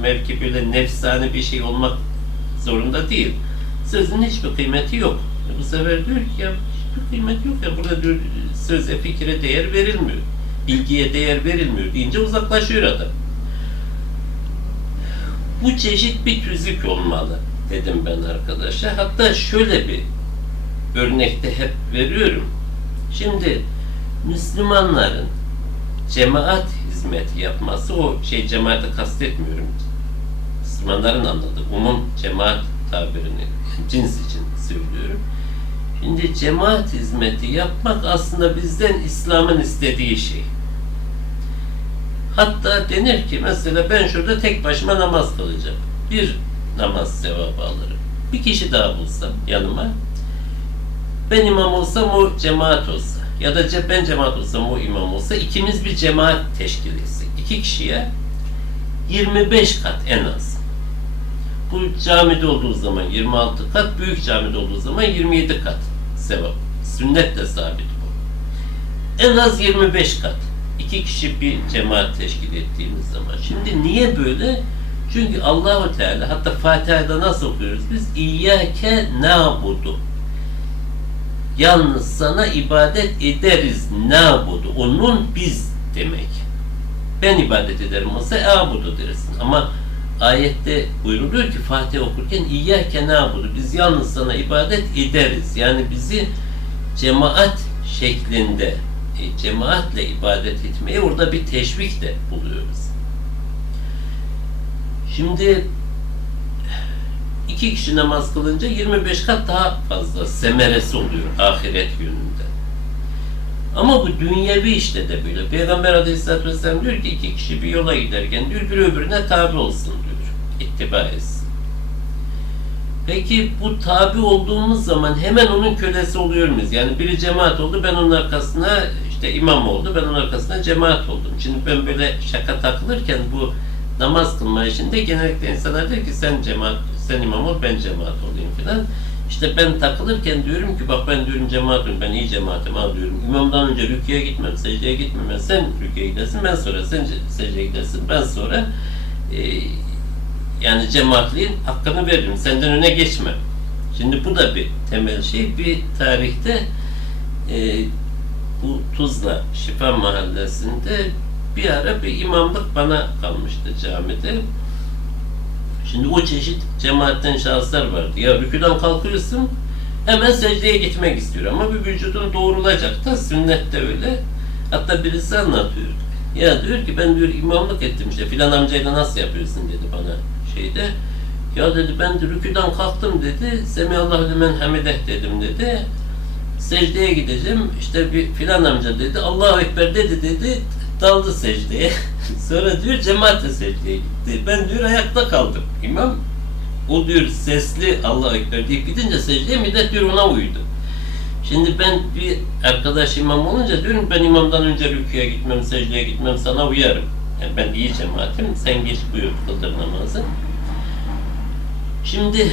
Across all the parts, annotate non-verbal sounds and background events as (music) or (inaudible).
mevki böyle nefsane bir şey olmak zorunda değil. Sözün hiçbir kıymeti yok. Bu sefer diyor ki ya hiçbir kıymet yok ya burada diyor söze fikre değer verilmiyor. Bilgiye değer verilmiyor deyince uzaklaşıyor adam. Bu çeşit bir tüzük olmalı dedim ben arkadaşa. Hatta şöyle bir örnekte hep veriyorum. Şimdi Müslümanların cemaat hizmeti yapması o şey cemaati kastetmiyorum. Müslümanların anladığı umum cemaat tabirini cins için söylüyorum. Şimdi cemaat hizmeti yapmak aslında bizden İslam'ın istediği şey. Hatta denir ki mesela ben şurada tek başıma namaz kılacağım. Bir namaz sevabı alırım. Bir kişi daha bulsam yanıma. Ben imam olsam o cemaat olsa ya da ben cemaat olsam o imam olsa ikimiz bir cemaat teşkil etsek. İki kişiye 25 kat en az. Bu camide olduğu zaman 26 kat, büyük camide olduğu zaman 27 kat sevap. Sünnet de sabit bu. En az 25 kat. İki kişi bir cemaat teşkil ettiğimiz zaman. Şimdi niye böyle? Çünkü Allahu Teala hatta Fatiha'da nasıl okuyoruz biz? İyyâke nâbudu. Yalnız sana ibadet ederiz nâbudu. Onun biz demek. Ben ibadet ederim olsa abudu dersin. Ama ayette buyruluyor ki Fatih okurken İyyâke nâbudu. Biz yalnız sana ibadet ederiz. Yani bizi cemaat şeklinde e, cemaatle ibadet etmeye orada bir teşvik de buluyoruz. Şimdi iki kişi namaz kılınca 25 kat daha fazla semeresi oluyor ahiret yönünde. Ama bu dünyevi işte de böyle. Peygamber Aleyhisselatü Vesselam diyor ki iki kişi bir yola giderken diyor bir öbürüne tabi olsun diyor. İttiba etsin. Peki bu tabi olduğumuz zaman hemen onun kölesi oluyor muyuz? Yani biri cemaat oldu ben onun arkasına işte imam oldu ben onun arkasına cemaat oldum. Şimdi ben böyle şaka takılırken bu namaz kılma işinde genellikle insanlar diyor ki sen cemaat, sen imam ol ben cemaat olayım filan. İşte ben takılırken diyorum ki bak ben diyorum cemaatim, ben iyi cemaatim al diyorum. İmamdan önce rüküye gitmem, secdeye gitmem. Sen rüküye gidersin, ben sonra sen secdeye gidersin, ben sonra e, yani cemaatliğin hakkını veririm. Senden öne geçmem. Şimdi bu da bir temel şey. Bir tarihte e, bu Tuzla Şifa Mahallesi'nde bir ara bir imamlık bana kalmıştı camide. Şimdi o çeşit cemaatten şahıslar vardı. Ya rüküden kalkıyorsun hemen secdeye gitmek istiyor ama bir vücudun doğrulacak da sünnette öyle. Hatta birisi anlatıyor. Ya diyor ki ben diyor imamlık ettim işte filan amcayla nasıl yapıyorsun dedi bana şeyde. Ya dedi ben de rüküden kalktım dedi. Semihallahu limen hamideh dedim dedi. Secdeye gideceğim. İşte bir filan amca dedi. Allahu Ekber dedi dedi. Daldı secdeye. (laughs) Sonra diyor cemaat de secdeye gitti. Ben diyor ayakta kaldım. İmam o diyor sesli Allahu Ekber deyip gidince secdeye millet diyor ona uydu. Şimdi ben bir arkadaş imam olunca diyorum ben imamdan önce rüküye gitmem, secdeye gitmem sana uyarım. Yani ben iyi cemaatim, sen geç buyur kıldır namazı. Şimdi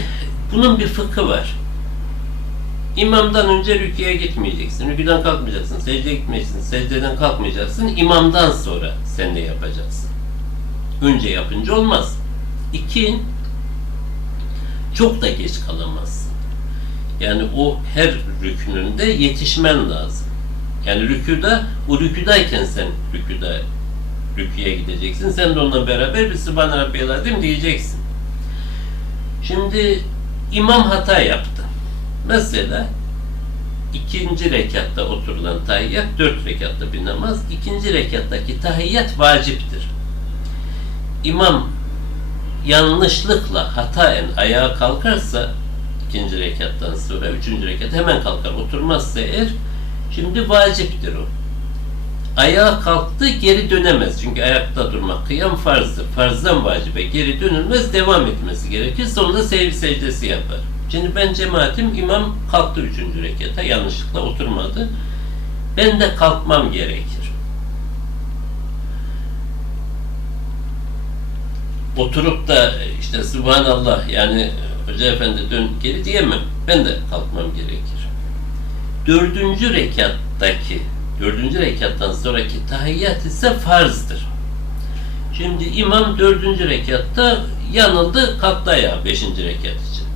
bunun bir fıkhı var. İmamdan önce rüküye gitmeyeceksin, rüküden kalkmayacaksın, secdeye gitmeyeceksin, secdeden kalkmayacaksın, imamdan sonra sen de yapacaksın. Önce yapınca olmaz. İki, çok da geç kalamazsın. Yani o her rükününde yetişmen lazım. Yani rüküde, o rüküdayken sen rüküde rüküye gideceksin. Sen de onunla beraber bir Sübhane Rabbiyel Azim diyeceksin. Şimdi imam hata yaptı. Mesela ikinci rekatta oturulan tahiyyat dört rekatta bir namaz. İkinci rekattaki tahiyyat vaciptir. İmam yanlışlıkla hataen ayağa kalkarsa ikinci rekattan sonra üçüncü rekat hemen kalkar oturmazsa eğer şimdi vaciptir o. Ayağa kalktı geri dönemez. Çünkü ayakta durmak kıyam farzdır. Farzdan vacibe geri dönülmez devam etmesi gerekir. Sonunda sevgi secdesi yapar. Şimdi ben cemaatim imam kalktı üçüncü rekata yanlışlıkla oturmadı. Ben de kalkmam gerekir. Oturup da işte Subhanallah yani Hoca Efendi dön geri diyemem. Ben de kalkmam gerekir. Dördüncü rekattaki dördüncü rekattan sonraki tahiyyat ise farzdır. Şimdi imam dördüncü rekatta yanıldı, kalktı ayağa beşinci rekat için.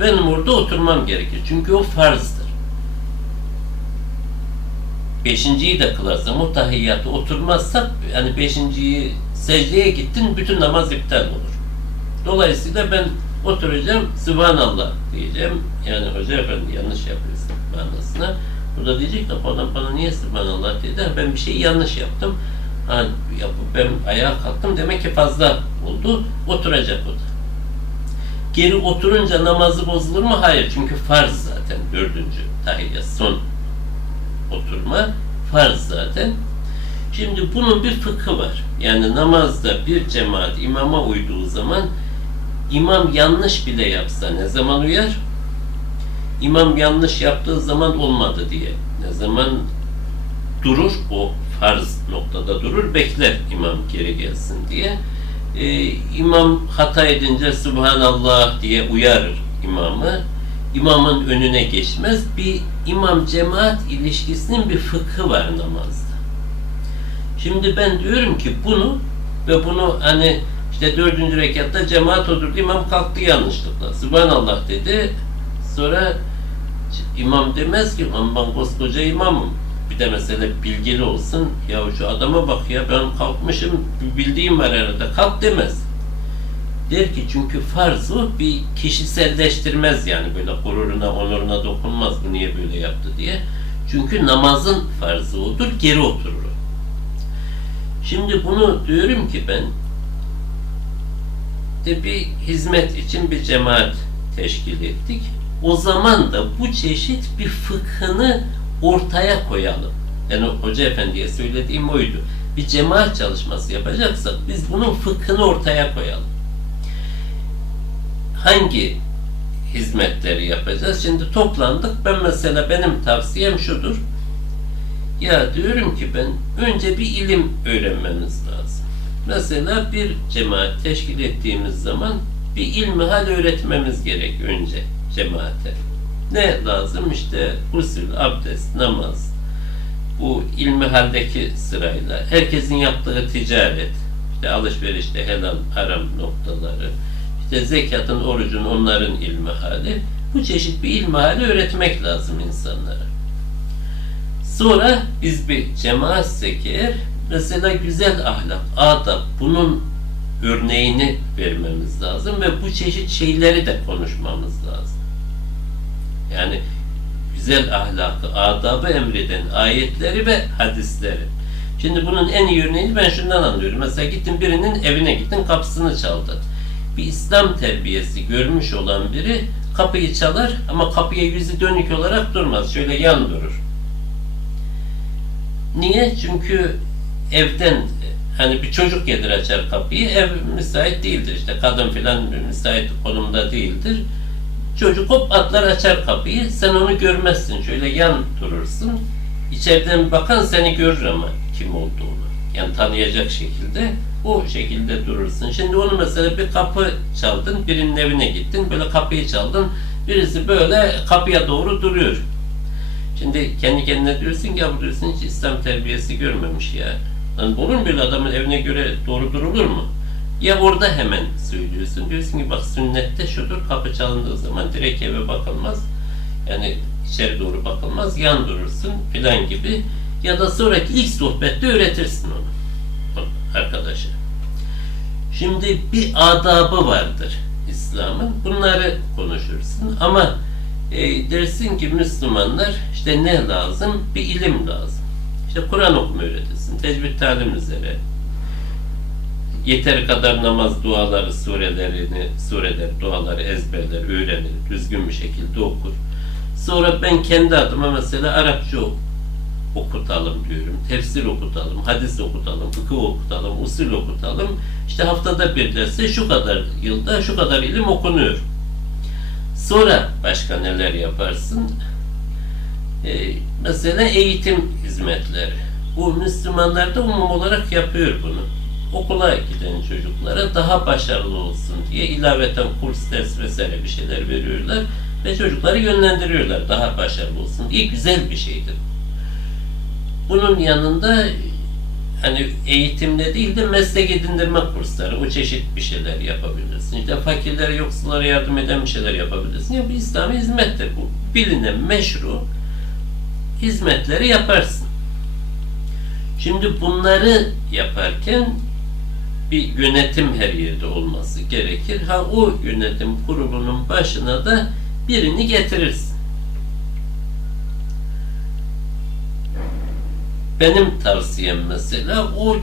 Benim orada oturmam gerekir. Çünkü o farzdır. Beşinciyi de kılarsam o tahiyyatı oturmazsak yani beşinciyi secdeye gittin bütün namaz iptal olur. Dolayısıyla ben oturacağım Subhanallah diyeceğim. Yani Hoca Efendi yanlış yapıyorsun manasına. Bu da diyecek ki adam bana niye Subhanallah dedi. Ben bir şeyi yanlış yaptım. Ha, ya bu- ben ayağa kalktım demek ki fazla oldu. Oturacak o da. Geri oturunca namazı bozulur mu? Hayır. Çünkü farz zaten dördüncü tahiyyat son oturma farz zaten. Şimdi bunun bir fıkhı var. Yani namazda bir cemaat imama uyduğu zaman imam yanlış bile yapsa ne zaman uyar? İmam yanlış yaptığı zaman olmadı diye. Ne zaman durur o farz noktada durur bekler imam geri gelsin diye. Ee, imam hata edince Subhanallah diye uyarır imamı. İmamın önüne geçmez. Bir imam cemaat ilişkisinin bir fıkhı var namazda. Şimdi ben diyorum ki bunu ve bunu hani işte dördüncü rekatta cemaat oturdu imam kalktı yanlışlıkla. Subhanallah dedi. Sonra imam demez ki "Lan ben koskoca imamım. Bir de mesela bilgili olsun. Ya şu adama bak ya ben kalkmışım bildiğim var herhalde. Kalk demez. Der ki çünkü farz o bir kişiselleştirmez yani böyle gururuna onuruna dokunmaz bu niye böyle yaptı diye. Çünkü namazın farzı odur geri oturur. Şimdi bunu diyorum ki ben de bir hizmet için bir cemaat teşkil ettik. O zaman da bu çeşit bir fıkhını ortaya koyalım. Yani Hoca Efendi'ye söylediğim oydu. Bir cemaat çalışması yapacaksak biz bunun fıkhını ortaya koyalım. Hangi hizmetleri yapacağız? Şimdi toplandık. Ben mesela benim tavsiyem şudur. Ya diyorum ki ben önce bir ilim öğrenmemiz lazım. Mesela bir cemaat teşkil ettiğimiz zaman bir ilmihal öğretmemiz gerek önce cemaate. Ne lazım? İşte usul, abdest, namaz. Bu ilmihaldeki sırayla. Herkesin yaptığı ticaret. işte alışverişte helal, haram noktaları. işte zekatın, orucun onların ilmihali. Bu çeşit bir ilmihali öğretmek lazım insanlara. Sonra biz bir cemaatsek eğer mesela güzel ahlak, adab bunun örneğini vermemiz lazım ve bu çeşit şeyleri de konuşmamız lazım. Yani güzel ahlakı, adabı emreden ayetleri ve hadisleri. Şimdi bunun en iyi örneğini ben şundan anlıyorum. Mesela gittin birinin evine gittin kapısını çaldın. Bir İslam terbiyesi görmüş olan biri kapıyı çalar ama kapıya yüzü dönük olarak durmaz. Şöyle yan durur. Niye? Çünkü evden hani bir çocuk gelir açar kapıyı ev müsait değildir işte kadın filan müsait konumda değildir. Çocuk hop atlar açar kapıyı sen onu görmezsin şöyle yan durursun. İçeriden bakan seni görür ama kim olduğunu. Yani tanıyacak şekilde o şekilde durursun. Şimdi onu mesela bir kapı çaldın, birinin evine gittin, böyle kapıyı çaldın. Birisi böyle kapıya doğru duruyor. Şimdi kendi kendine diyorsun ki ya diyorsun hiç İslam terbiyesi görmemiş ya. Lan olur mu adamın evine göre doğru durulur mu? Ya orada hemen söylüyorsun. Diyorsun ki bak sünnette şudur kapı çalındığı zaman direkt eve bakılmaz. Yani içeri doğru bakılmaz. Yan durursun filan gibi. Ya da sonraki ilk sohbette öğretirsin onu arkadaşa. Şimdi bir adabı vardır İslam'ın. Bunları konuşursun ama e, dersin ki Müslümanlar işte ne lazım? Bir ilim lazım. İşte Kur'an okuma öğretilsin. Tecvid talim üzere. Yeteri kadar namaz duaları, surelerini, sureler, duaları ezberler, öğrenir, düzgün bir şekilde okur. Sonra ben kendi adıma mesela Arapça okutalım diyorum. Tefsir okutalım, hadis okutalım, fıkıh okutalım, usul okutalım. İşte haftada bir derse şu kadar yılda şu kadar ilim okunuyor. Sonra başka neler yaparsın? Ee, mesela eğitim hizmetleri. Bu Müslümanlar da umum olarak yapıyor bunu. Okula giden çocuklara daha başarılı olsun diye ilaveten kurs, ders vesaire bir şeyler veriyorlar ve çocukları yönlendiriyorlar daha başarılı olsun diye güzel bir şeydir. Bunun yanında hani eğitimde değil de meslek edindirme kursları, o çeşit bir şeyler yapabilirsin. İşte fakirlere, yoksullara yardım eden bir şeyler yapabilirsin. Ya bu İslami hizmettir bu. Bilinen, meşru hizmetleri yaparsın. Şimdi bunları yaparken bir yönetim her yerde olması gerekir. Ha o yönetim kurulunun başına da birini getirirsin. Benim tavsiyem mesela o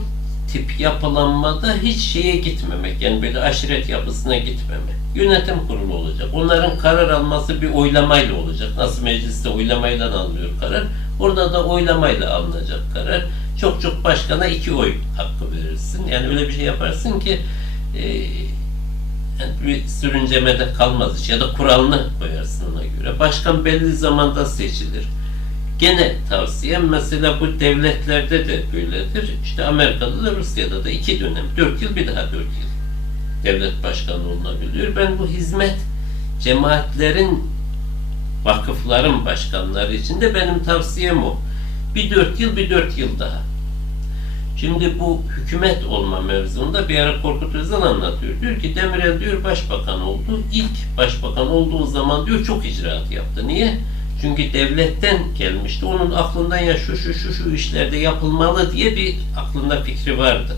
tip yapılanmada hiç şeye gitmemek. Yani böyle aşiret yapısına gitmemek. Yönetim kurulu olacak. Onların karar alması bir oylamayla olacak. Nasıl mecliste oylamayla alınıyor karar. Orada da oylamayla alınacak karar. Çok çok başkana iki oy hakkı verirsin. Yani öyle bir şey yaparsın ki e, yani bir sürüncemede kalmaz hiç. Ya da kuralını koyarsın ona göre. Başkan belli zamanda seçilir. Gene tavsiyem mesela bu devletlerde de böyledir. İşte Amerika'da da Rusya'da da iki dönem. Dört yıl bir daha dört yıl. Devlet başkanı olunabiliyor. Ben bu hizmet cemaatlerin vakıfların başkanları için de benim tavsiyem o. Bir dört yıl, bir dört yıl daha. Şimdi bu hükümet olma mevzunda bir ara Korkut Özal anlatıyor. Diyor ki Demirel diyor başbakan oldu. İlk başbakan olduğu zaman diyor çok icraat yaptı. Niye? Çünkü devletten gelmişti. Onun aklından ya şu şu şu şu işlerde yapılmalı diye bir aklında fikri vardı.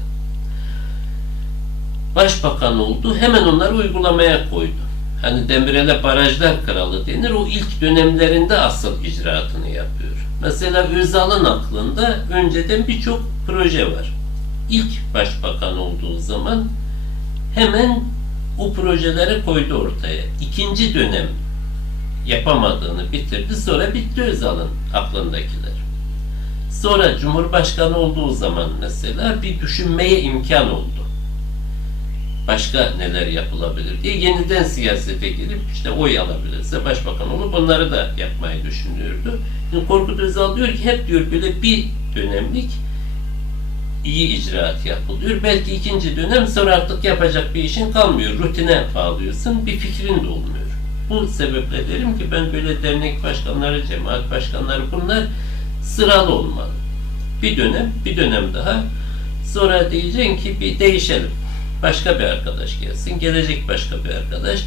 Başbakan oldu. Hemen onları uygulamaya koydu. Hani Demirel'e barajlar kralı denir. O ilk dönemlerinde asıl icraatını yapıyor. Mesela Özal'ın aklında önceden birçok proje var. İlk başbakan olduğu zaman hemen o projeleri koydu ortaya. İkinci dönem yapamadığını bitirdi. Sonra bitti Özal'ın aklındakiler. Sonra Cumhurbaşkanı olduğu zaman mesela bir düşünmeye imkan oldu. Başka neler yapılabilir diye yeniden siyasete girip işte oy alabilirse başbakan olup bunları da yapmayı düşünüyordu. Şimdi Korkut Özal diyor ki hep diyor böyle bir dönemlik iyi icraat yapılıyor. Belki ikinci dönem sonra artık yapacak bir işin kalmıyor. Rutine bağlıyorsun. Bir fikrin de olmuyor. Bu sebeple derim ki ben böyle dernek başkanları, cemaat başkanları bunlar sıralı olmalı. Bir dönem, bir dönem daha. Sonra diyeceksin ki bir değişelim. Başka bir arkadaş gelsin. Gelecek başka bir arkadaş.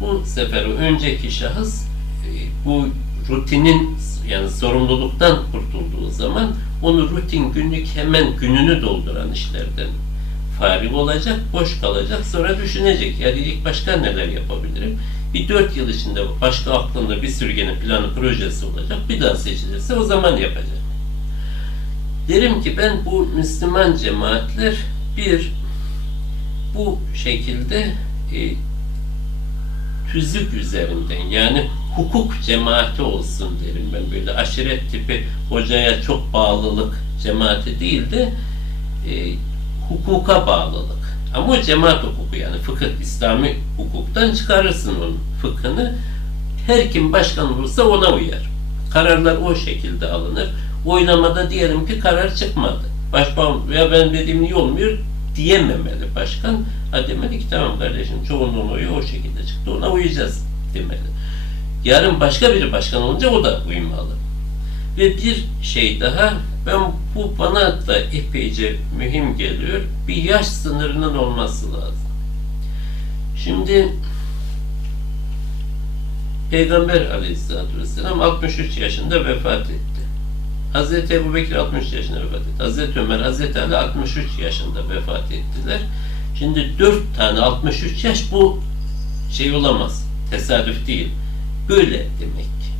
Bu sefer o önceki şahıs e, bu rutinin yani sorumluluktan kurtulduğu zaman onu rutin günlük hemen gününü dolduran işlerden farik olacak, boş kalacak. Sonra düşünecek. Ya diyecek başka neler yapabilirim? Bir dört yıl içinde başka aklında bir sürü gene planı projesi olacak. Bir daha seçilirse o zaman yapacak. Derim ki ben bu Müslüman cemaatler bir bu şekilde e, tüzük üzerinden yani hukuk cemaati olsun derim ben böyle aşiret tipi hocaya çok bağlılık cemaati değil de e, hukuka bağlılık. Ama o cemaat hukuku yani fıkıh, İslami hukuktan çıkarırsın onun fıkhını. Her kim başkan olursa ona uyar. Kararlar o şekilde alınır. Oylamada diyelim ki karar çıkmadı. Başbakan veya ben dediğim iyi olmuyor diyememeli başkan. Ha demeli ki tamam kardeşim çoğunluğun oyu o şekilde çıktı ona uyacağız demeli. Yarın başka biri başkan olunca o da uymalı. Ve bir şey daha ben bu bana da epeyce mühim geliyor. Bir yaş sınırının olması lazım. Şimdi Peygamber aleyhissalatü vesselam 63 yaşında vefat etti. Hazreti Ebu Bekir 63 yaşında vefat etti. Hazreti Ömer, Hazreti Ali 63 yaşında vefat ettiler. Şimdi 4 tane 63 yaş bu şey olamaz. Tesadüf değil. Böyle demek ki.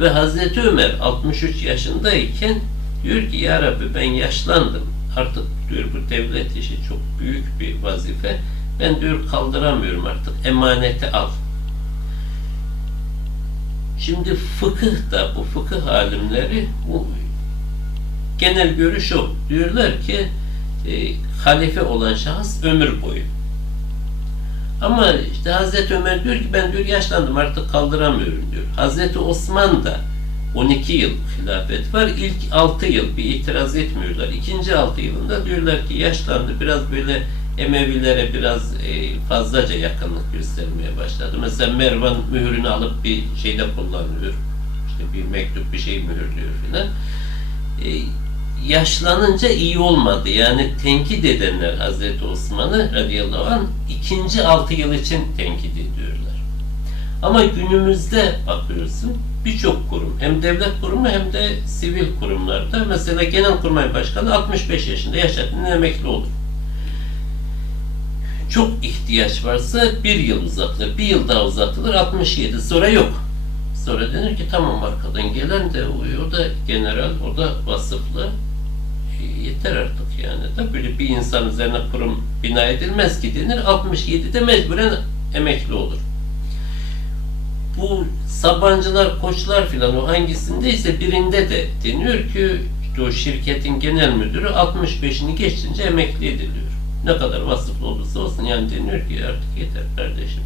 Ve Hazreti Ömer 63 yaşındayken diyor ki Ya Rabbi ben yaşlandım. Artık diyor bu devlet işi çok büyük bir vazife. Ben diyor kaldıramıyorum artık. Emaneti al. Şimdi fıkıh da bu fıkıh alimleri bu genel görüş o. Diyorlar ki e, halife olan şahıs ömür boyu. Ama işte Hazreti Ömer diyor ki ben diyor yaşlandım artık kaldıramıyorum diyor. Hazreti Osman da 12 yıl hilafet var. İlk 6 yıl bir itiraz etmiyorlar. İkinci 6 yılında diyorlar ki yaşlandı. Biraz böyle Emevilere biraz e, fazlaca yakınlık göstermeye başladı. Mesela Mervan mühürünü alıp bir şeyde kullanıyor. İşte bir mektup bir şey mühürlüyor filan. E, yaşlanınca iyi olmadı. Yani tenkit edenler Hazreti Osman'ı radıyallahu anh ikinci altı yıl için tenkit ediyorlar. Ama günümüzde bakıyorsun birçok kurum hem devlet kurumu hem de sivil kurumlarda mesela Genelkurmay Başkanı 65 yaşında yaşadığında emekli olur. Çok ihtiyaç varsa bir yıl uzatılır, bir yıl daha uzatılır, 67 sonra yok. Sonra denir ki tamam arkadan gelen de uyuyor da general, o da vasıflı. E, yeter artık yani. Da böyle bir insan üzerine kurum bina edilmez ki denir. 67'de mecburen emekli olur. Bu Sabancılar, Koçlar filan o hangisindeyse birinde de deniyor ki işte o şirketin genel müdürü 65'ini geçince emekli ediliyor. Ne kadar vasıflı olursa olsun yani deniyor ki artık yeter kardeşim.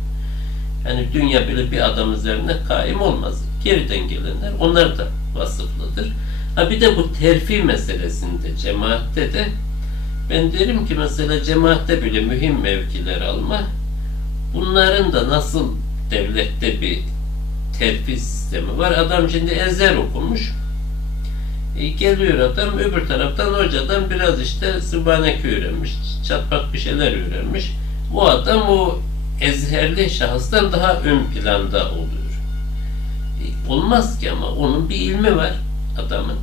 Yani dünya böyle bir adam üzerine kaim olmaz. Geriden gelenler onlar da vasıflıdır. Ha bir de bu terfi meselesinde cemaatte de ben derim ki mesela cemaatte bile mühim mevkiler alma bunların da nasıl devlette bir terfi sistemi var. Adam şimdi ezer okumuş. E, geliyor adam öbür taraftan hocadan biraz işte Sübhaneke öğrenmiş. Çatpat bir şeyler öğrenmiş. Bu adam o ezherli şahıstan daha ön planda oluyor. E, olmaz ki ama onun bir ilmi var adamın.